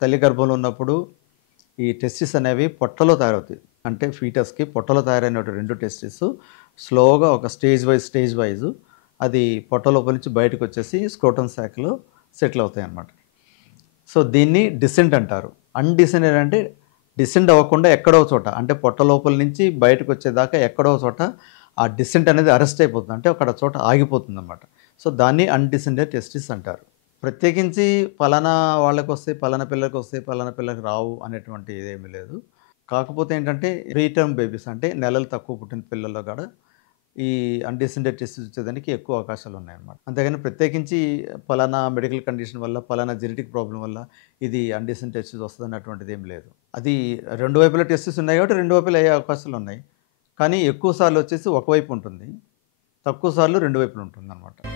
తల్లి గర్భంలో ఉన్నప్పుడు ఈ టెస్టిస్ అనేవి పొట్టలో తయారవుతాయి. అంటే ఫీటస్‌కి పొట్టలో తయారైనటువంటి 2 టెస్టిస్ స్లోగా ఒక స్టేజ్ వైస్ అది పొట్ట లోపల నుంచి బయటకొచ్చేసి స్క్రోటమ్ సాక్‌లో సెటిల్ అవుతాయన్నమాట. సో, దీన్ని డిసెంట్ అంటారు. అన్‌డిసెండెడ్ అంటే డిసెండ్ అవ్వకుండా ఎక్కడో చోట అంటే పొట్ట లోపల నుంచి బయటకొచ్చేదాకా ఎక్కడో చోట ఆ డిసెంట్ అనేది అరెస్ట్ అయిపోతుంది. అంటే అక్కడ చోట ఆగిపోతుందన్నమాట. సో, దాన్ని అన్‌డిసెండెడ్ టెస్టిస్ అంటారు. ప్రత్యేకించి పలానా వాళ్ళకొస్తాయి, పలానా పిల్లలకొస్తాయి, పలానా పిల్లలకి రావు అనేటువంటి ఇదేమీ లేదు. కాకపోతే ఏంటంటే ప్రీటర్మ్ బేబీస్ అంటే నెలలు తక్కువ పుట్టిన పిల్లల్లో కూడా ఈ అన్‌డిసెండెడ్ టెస్టిస్ వచ్చేదానికి ఎక్కువ అవకాశాలున్నాయన్నమాట. అంతేగాని ప్రత్యేకించి పలానా మెడికల్ కండిషన్ వల్ల, పలానా జెనెటిక్ ప్రాబ్లమ్ వల్ల ఇది అన్‌డిసెండెడ్ టెస్టిస్ వస్తదన్నటువంటిదేమి లేదు. అది 2 వైపులా టెస్టిస్ ఉన్నాయి కాబట్టి 2 వైపులా అయ్యే అవకాశాలున్నాయి. కానీ ఎక్కువ సార్లు వచ్చేసి ఒకవైపు ఉంటుంది. తక్కువ సార్లు 2 వైపులా ఉంటుందన్నమాట.